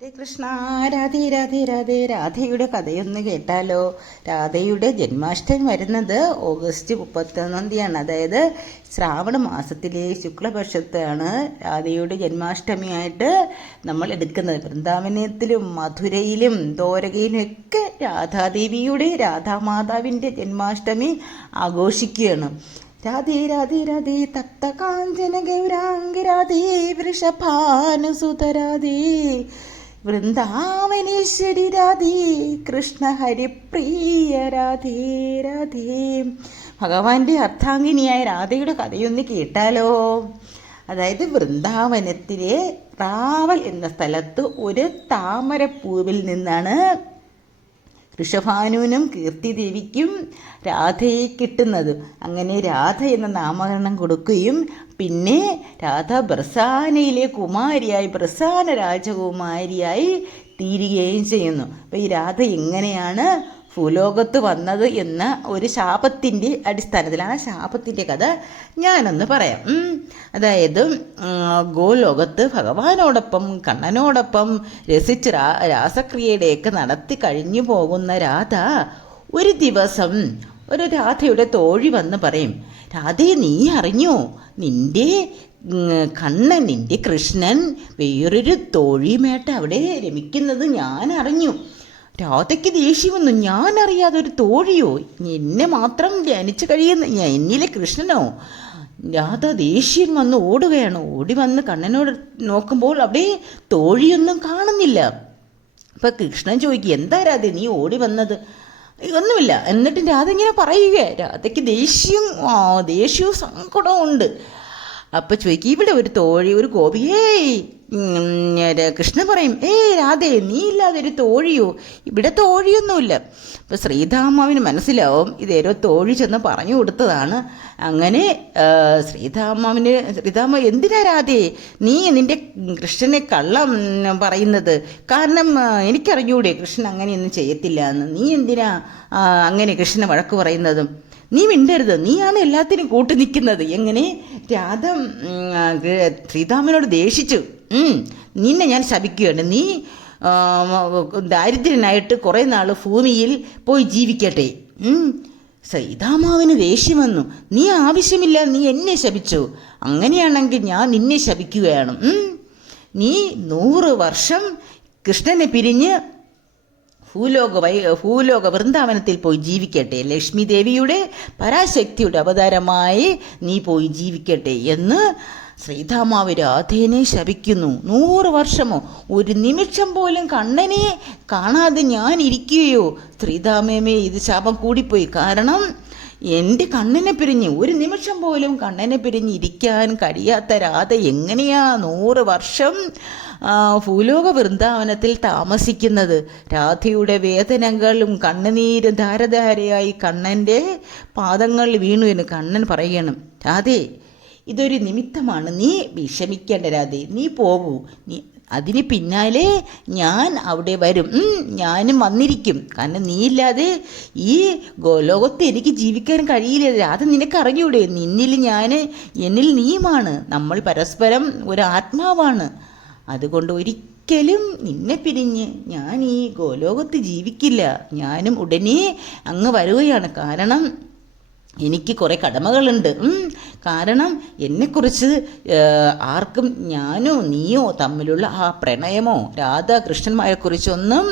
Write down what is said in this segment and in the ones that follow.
ഹരേ കൃഷ്ണ രാധേ രാധേ രാധേ. രാധയുടെ കഥയൊന്ന് കേട്ടാലോ? രാധയുടെ ജന്മാഷ്ടമി വരുന്നത് ഓഗസ്റ്റ് മുപ്പത്തൊന്നാം തീയതിയാണ്. അതായത് ശ്രാവണ മാസത്തിലെ ശുക്ലപക്ഷത്താണ് രാധയുടെ ജന്മാഷ്ടമിയായിട്ട് നമ്മൾ എടുക്കുന്നത്. വൃന്ദാവനത്തിലും മധുരയിലും ദ്വാരകയിലും ഒക്കെ രാധാദേവിയുടെ രാധാമാതാവിന്റെ ജന്മാഷ്ടമി ആഘോഷിക്കുകയാണ്. രാധേ രാധേ രാധേ. തപ്ത കാഞ്ചന ഗൗരാംഗ രാധേ. വൃഷഭാനുസുതരാധേ വൃന്ദാവനേശ്വരി രാധേ കൃഷ്ണ ഹരിപ്രിയ രാധേ രാധേ. ഭഗവാന്റെ അർത്ഥാംഗിനിയായ രാധയുടെ കഥയൊന്ന് കേട്ടാലോ? അതായത് വൃന്ദാവനത്തിലെ റാവൽ എന്ന സ്ഥലത്ത് ഒരു താമരപ്പൂവിൽ നിന്നാണ് ഋഷഭാനുവിനും കീർത്തിദേവിക്കും രാധയെ കിട്ടുന്നത്. അങ്ങനെ രാധ എന്ന നാമകരണം കൊടുക്കുകയും പിന്നെ രാധ ബ്രസാനയിലെ കുമാരിയായി ബ്രസാന രാജകുമാരിയായി തീരുകയും ചെയ്യുന്നു. അപ്പോൾ ഈ രാധ എങ്ങനെയാണ് ഭൂലോകത്ത് വന്നത് എന്ന ഒരു ശാപത്തിന്റെ അടിസ്ഥാനത്തിൽ ആ ശാപത്തിന്റെ കഥ ഞാനൊന്ന് പറയാം. അതായത് ഗോലോകത്ത് ഭഗവാനോടൊപ്പം കണ്ണനോടൊപ്പം രസിച്ച് രാസക്രിയയുടെയൊക്കെ നടത്തി കഴിഞ്ഞു പോകുന്ന രാധ ഒരു ദിവസം ഒരു രാധയുടെ തോഴി വന്ന് പറയും രാധേ നീ അറിഞ്ഞോ? നിന്റെ കണ്ണൻ നിന്റെ കൃഷ്ണൻ വേറൊരു തോഴിയുമായിട്ട് അവിടെ രമിക്കുന്നത് ഞാൻ അറിഞ്ഞു. രാധയ്ക്ക് ദേഷ്യം വന്നു ഞാൻ അറിയാതെ ഒരു തോഴിയോ? എന്നെ മാത്രം ധ്യാനിച്ചു കഴിയുന്ന എന്നിലെ കൃഷ്ണനോ? രാധ ദേഷ്യം വന്ന് ഓടുകയാണ്. ഓടി വന്ന് കണ്ണനോട് നോക്കുമ്പോൾ അവിടെ തോഴിയൊന്നും കാണുന്നില്ല. അപ്പം കൃഷ്ണൻ ചോദിക്കും എന്താ രാധ നീ ഓടി വന്നത്? ഒന്നുമില്ല. എന്നിട്ട് രാധ ഇങ്ങനെ പറയുക രാധയ്ക്ക് ദേഷ്യം ദേഷ്യവും സങ്കടവും ഉണ്ട്. അപ്പം ചോദിക്കും ഇവിടെ ഒരു തോഴി ഒരു ഗോപി. ഏയ് കൃഷ്ണ പറയും ഏയ് രാധേ നീ ഇല്ലാതെ ഒരു തോഴിയോ? ഇവിടെ തോഴിയൊന്നുമില്ല. അപ്പോൾ ശ്രീധാമാവിന് മനസ്സിലാവും ഇതേരോ തോഴി ചെന്ന് പറഞ്ഞു കൊടുത്തതാണ്. അങ്ങനെ ശ്രീധാമാവിന് ശ്രീധാമ എന്തിനാ രാധേ നീ നിന്റെ കൃഷ്ണനെ കള്ളം പറയുന്നത്? കാരണം എനിക്കറിഞ്ഞൂടെ കൃഷ്ണൻ അങ്ങനെയൊന്നും ചെയ്യത്തില്ല എന്ന്. നീ എന്തിനാ അങ്ങനെ കൃഷ്ണനെ വഴക്ക് പറയുന്നതും? നീ മിണ്ടരുത്. നീയാണ് എല്ലാത്തിനും കൂട്ടു നിൽക്കുന്നത്. എങ്ങനെ? രാധ ശ്രീതാമനോട് ദേഷിച്ചു. നിന്നെ ഞാൻ ശപിക്കുകയാണ്. നീ ദാരിദ്ര്യനായിട്ട് കുറേ നാൾ ഭൂമിയിൽ പോയി ജീവിക്കട്ടെ. സീതാമാവിന് ദേഷ്യം വന്നു. നീ ആവശ്യമില്ല. നീ എന്നെ ശപിച്ചു. അങ്ങനെയാണെങ്കിൽ ഞാൻ നിന്നെ ശപിക്കുകയാണ്. നീ നൂറ് വർഷം കൃഷ്ണനെ പിരിഞ്ഞ് ഭൂലോക വൈ ഭൂലോക വൃന്ദാവനത്തിൽ പോയി ജീവിക്കട്ടെ. ലക്ഷ്മി ദേവിയുടെ പരാശക്തിയുടെ അവതാരമായി നീ പോയി ജീവിക്കട്ടെ എന്ന് ശ്രീധാമാവ് രാധേനെ ശപിക്കുന്നു. നൂറ് വർഷമോ? ഒരു നിമിഷം പോലും കണ്ണനെ കാണാതെ ഞാൻ ഇരിക്കുകയോ ശ്രീധാമേമേ ഇത് ശാപം കൂടിപ്പോയി. കാരണം എന്റെ കണ്ണനെ പിരിഞ്ഞ് ഒരു നിമിഷം പോലും കണ്ണനെ പിരിഞ്ഞ് ഇരിക്കാൻ കഴിയാത്ത രാധ എങ്ങനെയാ നൂറ് വർഷം ഭൂലോക വൃന്ദാവനത്തിൽ താമസിക്കുന്നത്? രാധയുടെ വേദനകളും കണ്ണുനീരും ധാരധാരയായി കണ്ണന്റെ പാദങ്ങളിൽ വീണു എന്ന് കണ്ണൻ പറയണം. രാധേ ഇതൊരു നിമിത്തമാണ്. നീ വിഷമിക്കേണ്ട രാധേ. നീ പോകൂ. നീ അതിന് പിന്നാലെ ഞാൻ അവിടെ വരും. ഞാനും വന്നിരിക്കും. കാരണം നീയില്ലാതെ ഈ ലോകത്ത് എനിക്ക് ജീവിക്കാൻ കഴിയില്ല. അത് നിനക്ക് അറിഞ്ഞൂടെ? നിന്നിൽ ഞാൻ എന്നിൽ നീയുമാണ്. നമ്മൾ പരസ്പരം ഒരു ആത്മാവാണ്. അതുകൊണ്ട് ഒരിക്കലും നിന്നെ പിരിഞ്ഞ് ഞാൻ ഈ ഗോലോകത്ത് ജീവിക്കില്ല. ഞാനും ഉടനെ അങ്ങ് വരികയാണ്. കാരണം എനിക്ക് കുറേ കടമകളുണ്ട്. കാരണം എന്നെക്കുറിച്ച് ആർക്കും ഞാനോ നീയോ തമ്മിലുള്ള ആ പ്രണയമോ രാധാകൃഷ്ണന്മാരെക്കുറിച്ചൊന്നും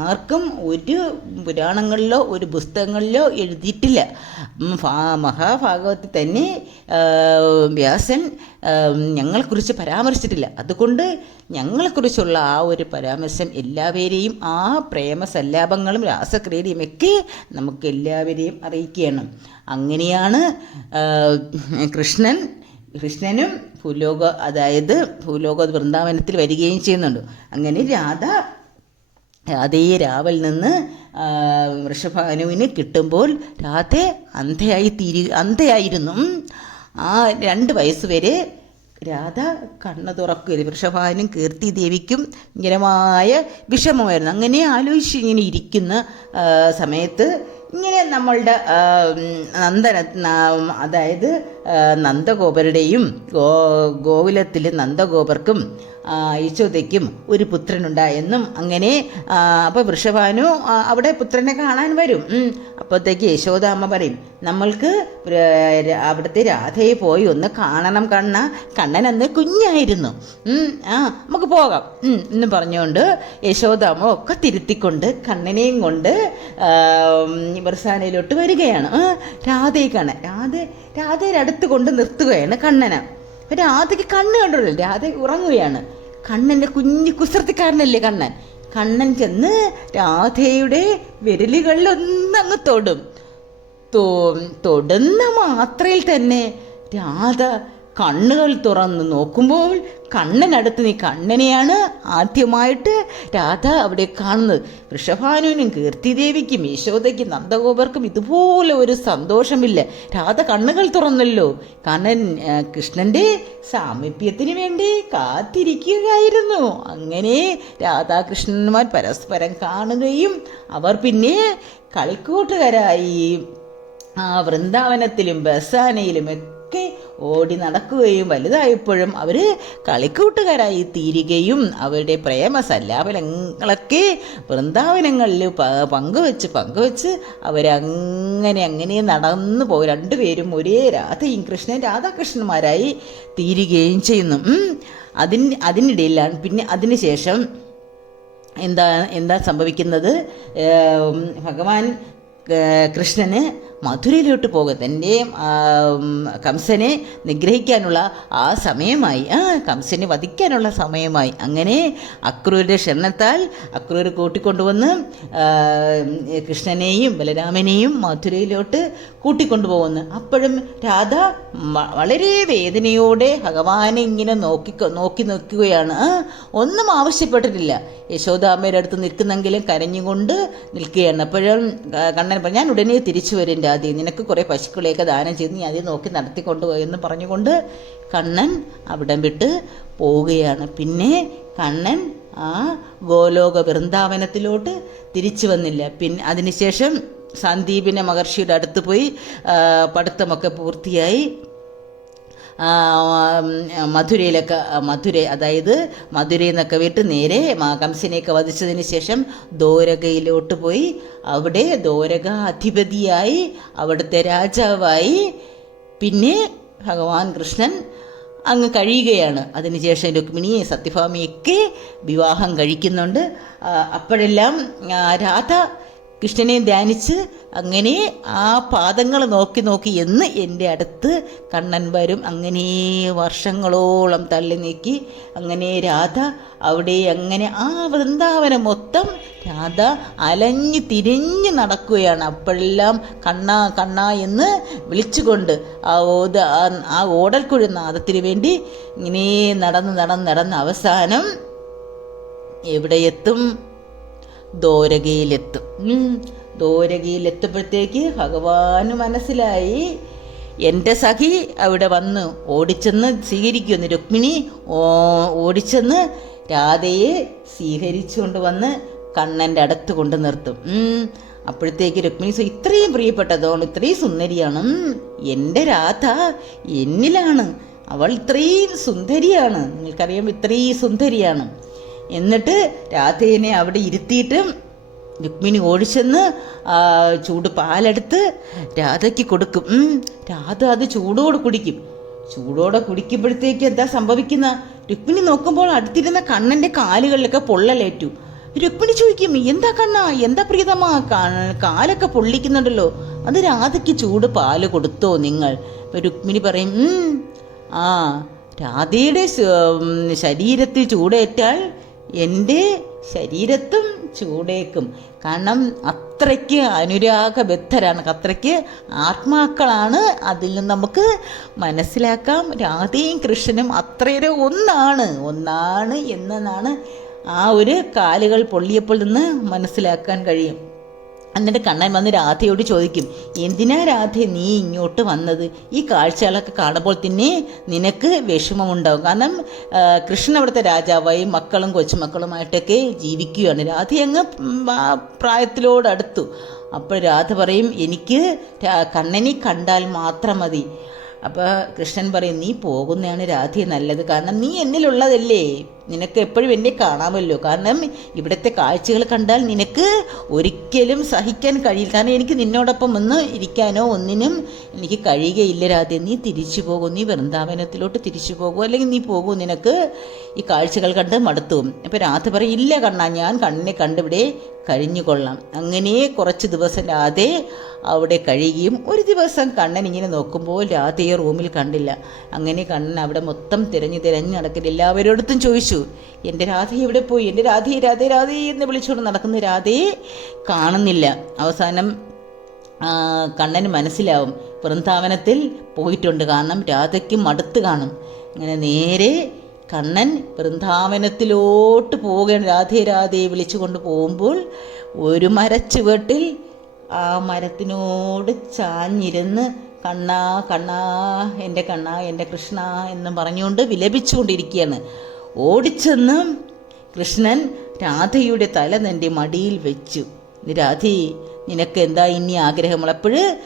ആർക്കും ഒരു പുരാണങ്ങളിലോ ഒരു പുസ്തകങ്ങളിലോ എഴുതിയിട്ടില്ല. മഹാഭാഗവത്തിൽ തന്നെ വ്യാസൻ ഞങ്ങളെക്കുറിച്ച് പരാമർശിച്ചിട്ടില്ല. അതുകൊണ്ട് ഞങ്ങളെക്കുറിച്ചുള്ള ആ ഒരു പരാമർശം എല്ലാവരെയും ആ പ്രേമസല്ലാപങ്ങളും രാസക്രിയയും ഒക്കെ നമുക്ക് എല്ലാവരെയും അറിയിക്കണം അങ്ങനെയാണ് കൃഷ്ണൻ കൃഷ്ണനും ഭൂലോക അതായത് ഭൂലോക വൃന്ദാവനത്തിൽ വരികയും ചെയ്യുന്നുണ്ട് അങ്ങനെ രാധ രാധയെ രാവൽ നിന്ന് വൃഷഭാനുവിന് കിട്ടുമ്പോൾ രാധ അന്ധയായി തീരു അന്ധയായിരുന്നു. ആ രണ്ട് വയസ്സ് വരെ രാധ കണ്ണു തുറക്കുക വൃഷഭാനും കീർത്തി ദേവിക്കും ഇങ്ങനമായ വിഷമമായിരുന്നു അങ്ങനെ ആലോചിച്ച് ഇങ്ങനെ ഇരിക്കുന്ന സമയത്ത് ഇങ്ങനെ നമ്മളുടെ നന്ദന അതായത് നന്ദഗോപരുടെയും ഗോ ഗോകുലത്തിൽ നന്ദഗോപർക്കും യശോദയ്ക്കും ഒരു പുത്രനുണ്ടായെന്നും അങ്ങനെ അപ്പോൾ വൃഷഭാനു അവിടെ പുത്രനെ കാണാൻ വരും. അപ്പോഴത്തേക്ക് യശോദാമ്മ പറയും നമ്മൾക്ക് അവിടുത്തെ രാധയെ പോയി ഒന്ന് കാണണം കണ്ണ. കണ്ണൻ അന്ന് കുഞ്ഞായിരുന്നു. ആ നമുക്ക് പോകാം. എന്ന് പറഞ്ഞുകൊണ്ട് യശോദാമ്മ ഒക്കെ തിരുത്തിക്കൊണ്ട് കണ്ണനെയും കൊണ്ട് വൃസാനയിലോട്ട് വരികയാണ്. രാധയെ കാണാൻ. രാധ രാധയുടെ അടുത്ത് കൊണ്ട് നിർത്തുകയാണ് കണ്ണനെ. രാധയ്ക്ക് കണ്ണ് കണ്ടല്ലോ രാധ ഉറങ്ങുകയാണ്. കണ്ണന്റെ കുഞ്ഞു കുസൃതിക്കാരനല്ലേ കണ്ണൻ? കണ്ണൻ ചെന്ന് രാധയുടെ വിരലുകളിൽ ഒന്നങ്ങ് തൊടും തൊടുന്ന മാത്രയിൽ തന്നെ രാധ കണ്ണുകൾ തുറന്ന് നോക്കുമ്പോൾ കണ്ണനടുത്ത് നീ കണ്ണനെയാണ് ആദ്യമായിട്ട് രാധ അവിടെ കാണുന്നത്. വൃഷഭാനുവിനും കീർത്തിദേവിക്കും യശോദയ്ക്കും നന്ദഗോപർക്കും ഇതുപോലെ ഒരു സന്തോഷമില്ല. രാധ കണ്ണുകൾ തുറന്നല്ലോ. കണ്ണൻ കൃഷ്ണന്റെ സാമീപ്യത്തിന് വേണ്ടി കാത്തിരിക്കുകയായിരുന്നു. അങ്ങനെ രാധാകൃഷ്ണന്മാർ പരസ്പരം കാണുകയും അവർ പിന്നെ കളിക്കൂട്ടുകാരായി ആ വൃന്ദാവനത്തിലും ബസാനയിലും ഒക്കെ ഓടി നടക്കുകയും വലുതായപ്പോഴും അവർ കളിക്കൂട്ടുകാരായി തീരുകയും അവരുടെ പ്രേമ സല്ലാപനങ്ങളൊക്കെ വൃന്ദാവനങ്ങളിൽ പങ്കുവെച്ച് പങ്കുവെച്ച് അവരങ്ങനെ അങ്ങനെ നടന്നു പോയി. രണ്ടുപേരും ഒരേ രാധയും കൃഷ്ണൻ രാധാകൃഷ്ണന്മാരായി തീരുകയും ചെയ്യുന്നു. അതിന് അതിനിടയിലാണ് പിന്നെ അതിനുശേഷം എന്താ എന്താ സംഭവിക്കുന്നത്? ഭഗവാൻ കൃഷ്ണന് മധുരയിലോട്ട് പോകുക തന്റെ കംസനെ നിഗ്രഹിക്കാനുള്ള ആ സമയമായി ആ കംസനെ വധിക്കാനുള്ള സമയമായി. അങ്ങനെ അക്രൂരുടെ ക്ഷണത്താൽ അക്രൂർ കൂട്ടിക്കൊണ്ടുവന്ന് കൃഷ്ണനെയും ബലരാമനെയും മധുരയിലോട്ട് കൂട്ടിക്കൊണ്ടുപോകുന്നു. അപ്പോഴും രാധ വളരെ വേദനയോടെ ഭഗവാനെ ഇങ്ങനെ നോക്കി നോക്കി നിൽക്കുകയാണ്. ഒന്നും ആവശ്യപ്പെട്ടിട്ടില്ല. യശോദാമ്മയുടെ അടുത്ത് നിൽക്കുന്നെങ്കിലും കരഞ്ഞുകൊണ്ട് നിൽക്കുകയാണ്. അപ്പോഴും കണ്ണൻ പറഞ്ഞു ഞാൻ ഉടനെ തിരിച്ചു വരും രാധേ നിനക്ക് കുറേ പശുക്കളെയൊക്കെ ദാനം ചെയ്ത് നീ അതിൽ നോക്കി നടത്തിക്കൊണ്ടുപോയി എന്ന് പറഞ്ഞുകൊണ്ട് കണ്ണൻ അവിടം വിട്ട് പോവുകയാണ്. പിന്നെ കണ്ണൻ ആ ഗോലോക വൃന്ദാവനത്തിലോട്ട് തിരിച്ചു വന്നില്ല. പിന്നെ അതിനുശേഷം സന്ദീപിനെ മഹർഷിയുടെ അടുത്ത് പോയി പഠിത്തമൊക്കെ പൂർത്തിയായി. മധുരയിലൊക്കെ മധുര അതായത് മധുരയിൽ നിന്നൊക്കെ വിട്ട് നേരെ കംസിനെയൊക്കെ വധിച്ചതിന് ശേഷം ദോരകയിലോട്ട് പോയി. അവിടെ ദോരക അധിപതിയായി അവിടുത്തെ രാജാവായി. പിന്നെ ഭഗവാൻ കൃഷ്ണൻ അങ്ങ് കഴിയുകയാണ്. അതിനുശേഷം രുക്മിണിയെ സത്യഭാമിയൊക്കെ വിവാഹം കഴിക്കുന്നുണ്ട്. അപ്പോഴെല്ലാം രാധ കൃഷ്ണനെ ധ്യാനിച്ച് അങ്ങനെ ആ പാദങ്ങൾ നോക്കി നോക്കി എന്ന് എന്റെ അടുത്ത് കണ്ണൻ വരും. അങ്ങനെ വർഷങ്ങളോളം തള്ളി നീക്കി. അങ്ങനെ രാധ അവിടെ അങ്ങനെ ആ വൃന്ദാവനം മൊത്തം രാധ അലഞ്ഞു തിരിഞ്ഞു നടക്കുകയാണ്. അപ്പോഴെല്ലാം കണ്ണാ കണ്ണ എന്ന് വിളിച്ചുകൊണ്ട് ആ ഓത ആ- ഓടൽക്കുഴി നാദത്തിന് വേണ്ടി ഇങ്ങനെ നടന്ന് നടന്ന് നടന്ന് അവസാനം എവിടെ എത്തും ദ്വാരകയിലെത്തും. ദ്വാരകയിലെത്തുമ്പോഴത്തേക്ക് ഭഗവാന് മനസ്സിലായി എന്റെ സഖി അവിടെ വന്ന് ഓടിച്ചെന്ന് സ്വീകരിക്കുമെന്ന് രുക്മിണി ഓടിച്ചെന്ന് രാധയെ സ്വീകരിച്ചുകൊണ്ട് വന്ന് കണ്ണന്റെ അടുത്ത് കൊണ്ട് നിർത്തും. അപ്പോഴത്തേക്ക് രുക്മിണി ഇത്രയും പ്രിയപ്പെട്ടതാണ് ഇത്രയും സുന്ദരിയാണ്. എന്റെ രാധ എന്നിലാണ് അവൾ ഇത്രയും സുന്ദരിയാണ് നിങ്ങൾക്കറിയാം ഇത്രയും സുന്ദരിയാണ് എന്നിട്ട് രാധേനെ അവിടെ ഇരുത്തിയിട്ടും രുക്മിണി ഓടിച്ചെന്ന് ചൂട് പാലെടുത്ത് രാധയ്ക്ക് കൊടുക്കും. രാധ അത് ചൂടോടെ കുടിക്കും. ചൂടോടെ കുടിക്കുമ്പോഴത്തേക്ക് എന്താ സംഭവിക്കുന്ന? രുക്മിണി നോക്കുമ്പോൾ അടുത്തിരുന്ന കണ്ണന്റെ കാലുകളിലൊക്കെ പൊള്ളലേറ്റു. രുക്മിണി ചോദിക്കും എന്താ കണ്ണാ? എന്താ പ്രീതമാ? കാലൊക്കെ പൊള്ളിക്കുന്നുണ്ടല്ലോ. അത് രാധയ്ക്ക് ചൂട് പാൽ കൊടുത്തോ നിങ്ങൾ? രുക്മിണി പറയും "ഉം, ആ രാധയുടെ ശരീരത്തിൽ ചൂടേറ്റാൽ എന്റെ ശരീരത്തും ചൂടേക്കും. കാരണം അത്രയ്ക്ക് അനുരാഗബദ്ധരാണ്. അത്രയ്ക്ക് ആത്മാക്കളാണ് അതിൽ നിന്ന് നമുക്ക് മനസ്സിലാക്കാം. രാധയും കൃഷ്ണനും അത്രയേറെ ഒന്നാണ്. ഒന്നാണ് എന്നാണ് ആ ഒരു കാലുകൾ പൊള്ളിയപ്പോൾ നിന്ന് മനസ്സിലാക്കാൻ കഴിയും. എന്നിട്ട് കണ്ണൻ വന്ന് രാധയോട് ചോദിക്കും എന്തിനാ രാധ നീ ഇങ്ങോട്ട് വന്നത്? ഈ കാഴ്ചകളൊക്കെ കാണുമ്പോൾ തന്നെ നിനക്ക് വിഷമമുണ്ടാവും. കാരണം കൃഷ്ണൻ അവിടുത്തെ രാജാവായി മക്കളും കൊച്ചുമക്കളുമായിട്ടൊക്കെ ജീവിക്കുകയാണ്. രാധ അങ്ങ് പ്രായത്തിലോടടുത്തു. അപ്പോൾ രാധ പറയും എനിക്ക് കണ്ണനെ കണ്ടാൽ മാത്രം മതി. അപ്പോൾ കൃഷ്ണൻ പറയും നീ പോകുന്നതാണ് രാധയെ നല്ലത്. കാരണം നീ എന്നിലുള്ളതല്ലേ? നിനക്ക് എപ്പോഴും എന്നെ കാണാമല്ലോ. കാരണം ഇവിടുത്തെ കാഴ്ചകൾ കണ്ടാൽ നിനക്ക് ഒരിക്കലും സഹിക്കാൻ കഴിയില്ല. കാരണം എനിക്ക് നിന്നോടൊപ്പം ഒന്ന് ഇരിക്കാനോ ഒന്നിനും എനിക്ക് കഴിയുകയില്ല രാധ. നീ തിരിച്ചു പോകും. നീ വൃന്ദാവനത്തിലോട്ട് തിരിച്ചു പോകും. അല്ലെങ്കിൽ നീ പോകൂ. നിനക്ക് ഈ കാഴ്ചകൾ കണ്ട് മടുത്തും. അപ്പോൾ രാധ പറയും ഇല്ല കണ്ണാ ഞാൻ കണ്ണിനെ കണ്ടിവിടെ കഴിഞ്ഞുകൊള്ളാം. അങ്ങനെ കുറച്ച് ദിവസം രാധെ അവിടെ കഴിയുകയും ഒരു ദിവസം കണ്ണൻ ഇങ്ങനെ നോക്കുമ്പോൾ രാധയെ റൂമിൽ കണ്ടില്ല. അങ്ങനെ കണ്ണൻ അവിടെ മൊത്തം തിരഞ്ഞു തിരഞ്ഞ് നടക്കില്ല. എല്ലാവരോടത്തും ചോദിച്ചു എന്റെ രാധ എവിടെ പോയി? എന്റെ രാധേ രാധേ രാധേ എന്ന് വിളിച്ചുകൊണ്ട് നടക്കുന്ന രാധയെ കാണുന്നില്ല. അവസാനം കണ്ണന് മനസ്സിലാവും. വൃന്ദാവനത്തിൽ പോയിട്ടുണ്ട് കാരണം രാധയ്ക്ക് മടുത്ത് കാണും. അങ്ങനെ നേരെ കണ്ണൻ വൃന്ദാവനത്തിലോട്ട് പോവുകയാണ്. രാധേ രാധയെ വിളിച്ചുകൊണ്ട് പോകുമ്പോൾ ഒരു മരച്ചുവട്ടിൽ ആ മരത്തിനോട് ചാഞ്ഞിരുന്ന് കണ്ണാ കണ്ണാ എന്റെ കണ്ണാ എന്റെ കൃഷ്ണ എന്നും പറഞ്ഞുകൊണ്ട് വിലപിച്ചുകൊണ്ടിരിക്കുകയാണ്. ഓടിച്ചെന്ന് കൃഷ്ണൻ രാധയുടെ തല തന്റെ മടിയിൽ വെച്ചു. രാധി നിനക്ക് എന്താ ഇനി ആഗ്രഹമുള്ളപ്പോഴ്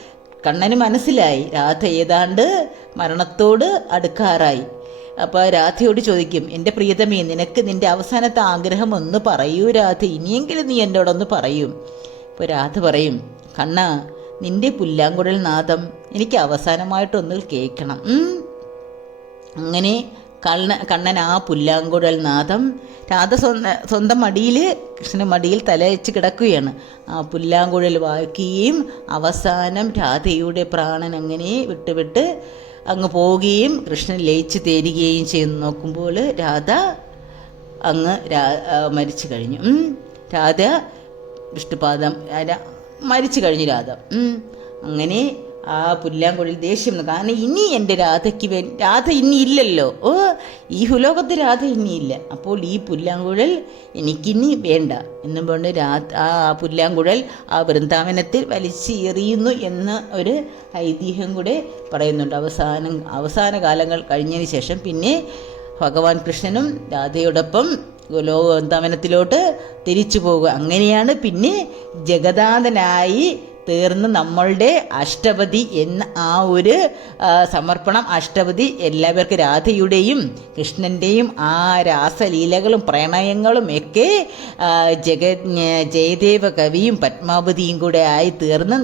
കണ്ണന് മനസ്സിലായി. രാധ ഏതാണ്ട് മരണത്തോട് അടുക്കാറായി. അപ്പോൾ രാധയോട് ചോദിക്കും എന്റെ പ്രിയതമേ നിനക്ക് നിന്റെ അവസാനത്തെ ആഗ്രഹം ഒന്ന് പറയൂ രാധ ഇനിയെങ്കിലും നീ എന്നോടൊന്ന് പറയും. അപ്പോൾ രാധ പറയും കണ്ണ നിന്റെ പുല്ലാങ്കുഴൽ നാദം എനിക്ക് അവസാനമായിട്ടൊന്ന് കേൾക്കണം. അങ്ങനെ കണ്ണ കണ്ണൻ ആ പുല്ലാങ്കുഴൽ നാഥം രാധ സ്വന്തം സ്വന്തം മടിയിൽ കൃഷ്ണൻ മടിയിൽ തലയച്ച് കിടക്കുകയാണ്. ആ പുല്ലാങ്കുഴൽ വായിക്കുകയും അവസാനം രാധയുടെ പ്രാണൻ അങ്ങനെ വിട്ട് വിട്ട് അങ്ങ് പോവുകയും കൃഷ്ണൻ ലയിച്ച് തേരുകയും ചെയ്ത്. നോക്കുമ്പോൾ രാധ അങ്ങ് മരിച്ചു കഴിഞ്ഞു. രാധ വിഷ്ണുപാദം മരിച്ചു കഴിഞ്ഞു രാധ. അങ്ങനെ ആ പുല്ലാങ്കുഴൽ ദേഷ്യം. കാരണം ഇനി എന്റെ രാധയ്ക്ക് വേ രാധ ഇനി ഇല്ലല്ലോ. ഓ ഈ ഹുലോകത്ത് രാധ ഇനിയില്ല അപ്പോൾ ഈ പുല്ലാങ്കുഴൽ എനിക്കിനി വേണ്ട എന്നും പറഞ്ഞ് രാധ ആ പുല്ലാങ്കുഴൽ ആ വൃന്ദാവനത്തിൽ വലിച്ചെറിയുന്നു എന്ന ഒരു ഐതിഹ്യം കൂടെ പറയുന്നുണ്ട്. അവസാനം അവസാന കാലങ്ങൾ കഴിഞ്ഞതിന് ശേഷം പിന്നെ ഭഗവാൻ കൃഷ്ണനും രാധയോടൊപ്പം ലോക വൃന്ദാവനത്തിലോട്ട് തിരിച്ചു പോകുക. അങ്ങനെയാണ് പിന്നെ ജഗദാഥനായി തീർന്ന് നമ്മളുടെ അഷ്ടപതി എന്ന ആ ഒരു സമർപ്പണം അഷ്ടപതി എല്ലാവർക്കും രാധയുടെയും കൃഷ്ണന്റെയും ആ രാസലീലകളും പ്രണയങ്ങളും ഒക്കെ ജഗ ജയദേവ കവിയും പത്മാവതിയും കൂടെ ആയി തീർന്ന്